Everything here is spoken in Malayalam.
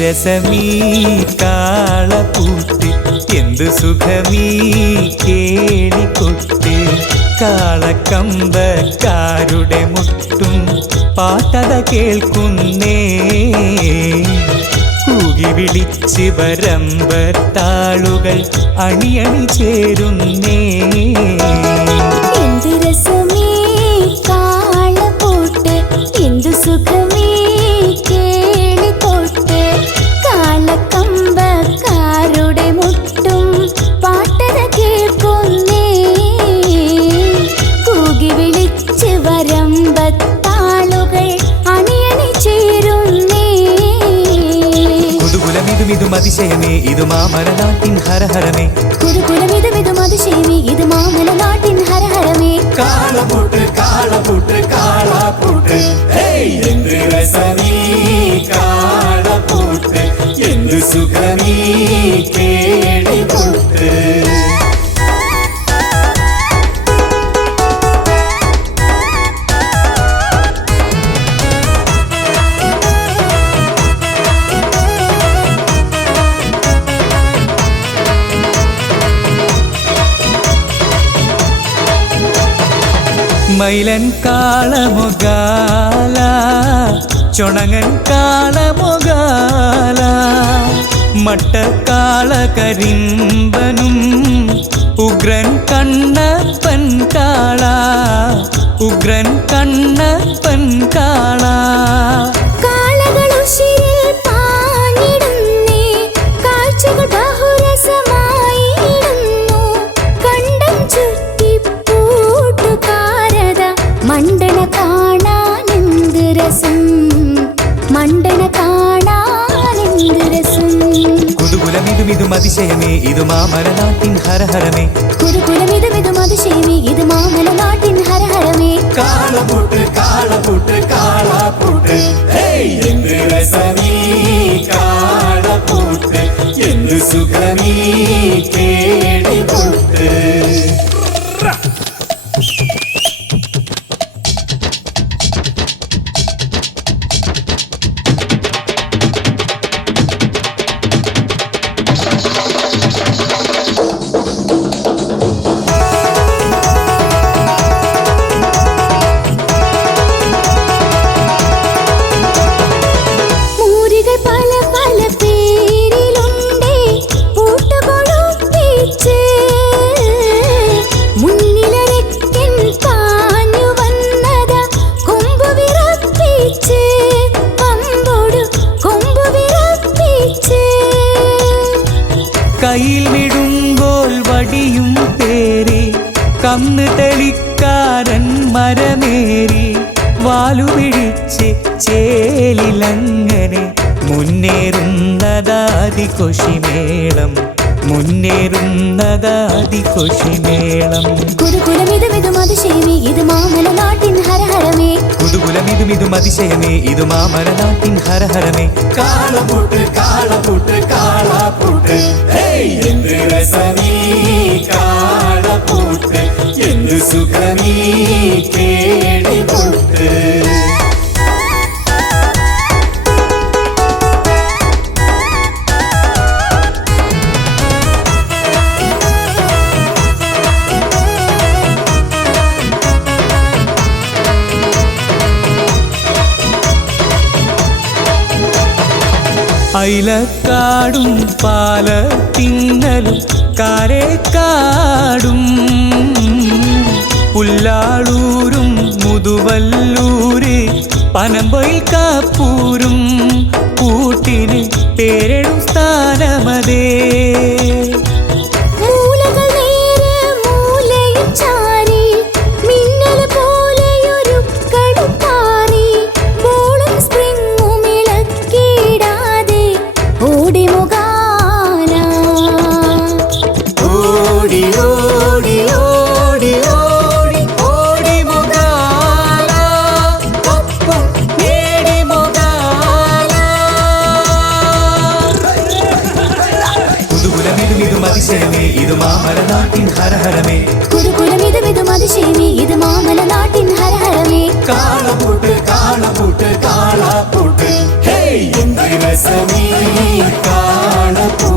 രസമീ കാളപ്പൂട്ട് എന്തു സുഖമീ കേളിക്കൊട്ട് കാളക്കമ്പക്കാരുടെ മുട്ടും പാട്ടത കേൾക്കുന്നേ കൂകി വിളിച്ച് വരമ്പത്താളുകൾ അണിയണി ചേരുന്നേ എന്തു രസമീ കാളപ്പൂട്ട് എന്തു സുഖമീ കാളക്കമ്പക്കാരുടെ മുട്ടും പാട്ടത കേൾക്കുന്നേ കൂകി വിളിച്ച് വരമ്പത്താളുകൾ അണിയണി ചേരുന്നേ കുതുകുലമിതുമിതും അതിശയമേ ഇത് മാമലനാട്ടിൻ ഹരഹരമേ കുതുകുലമിതുമിതും അതിശയമേ ഇത് മാമലനാട്ടിൻ ഹരഹരമേ കാളപ്പൂട്ട് കാളപ്പൂട്ട് കാളപ്പൂട്ട് എന്ത് രസമീ കാളപ്പൂട്ട് എന്ത് സുഖമീ കേളിക്കൊട്ട് മൈലൻ കാളമുകാല ചൊണങ്ങൻ കാളമുകാല മട്ടക്കാള കരിമ്പനും ഉഗ്രൻ കണ്ണപ്പൻ കാള ഉഗ്രൻ കണ്ണപ്പൻ കാള കാളകളുശിരിൽ പാഞ്ഞിടുന്നേ കാഴ്ചകൾ ബഹുരസമായിടുന്നു കണ്ടം ചുറ്റി പൂട്ടുകാരത മണ്ടന കാണാനെന്ത് രസം മണ്ടന കാണാനെന്ത് രസം കുതുകുലമിതുമിതും അതിശയമേ ഇത് മാമലനാട്ടിൻ ഹരഹരമേ കുതുകുലമിതുമിതും അതിശയമേ ഇത് മാമലനാട്ടിൻ ഹരഹരമേ കാളപ്പൂട്ട് കാളപ്പൂട്ട് കാളപ്പൂട്ട് എന്ത് രസമീ കാളപ്പൂട്ട് എന്ത് സുഖമീ കേളിക്കൊട്ട് കയ്യിൽ വിടുമ്പോൾ വടിയും പേരി കന്ന് തെളിക്കാരൻ മരമേറി വാലുപിടിച്ച് ചേലിലങ്ങനെ മുന്നേറുന്നതാതി കൊഷിമേളം മുന്നേറുന്നതാതി കൊഷിമേളം കുതുകുലമിതുമിതും അതിശയമേ ഇത് മാമലനാട്ടിൻ ഹരഹരമേ കുതുകുലമിതുമിതും അതിശയമേ ഇത് മാമലനാട്ടിൻ ഹരഹരമേ കാളപ്പൂട്ട് കാളപ്പൂട്ട് കാളപ്പൂട്ട് എന്ത് രസമീ കാളപ്പൂട്ട് എന്ത് സുഖമീ കേളിക്കൊട്ട് അയിലക്കാടും പാലത്തിങ്ങലും കാരേക്കാടും പുല്ലാളൂരും മുതുവല്ലൂര് പനമ്പൊയിൽ കാപ്പൂരും കൂട്ടിന് പേരെടും സ്ഥാനമതേ ഹരഹരമേ കുരുകുലം ഇതുമിതും അതിശയമേ ഇത് മാമല നാട്ടിൻ ഹരഹരമേ കാളപൂട്ട് കാളപൂട്ട് കാളപൂട്ട് ഹേയ് എന്ത് രസമേ കാളപൂട്ട്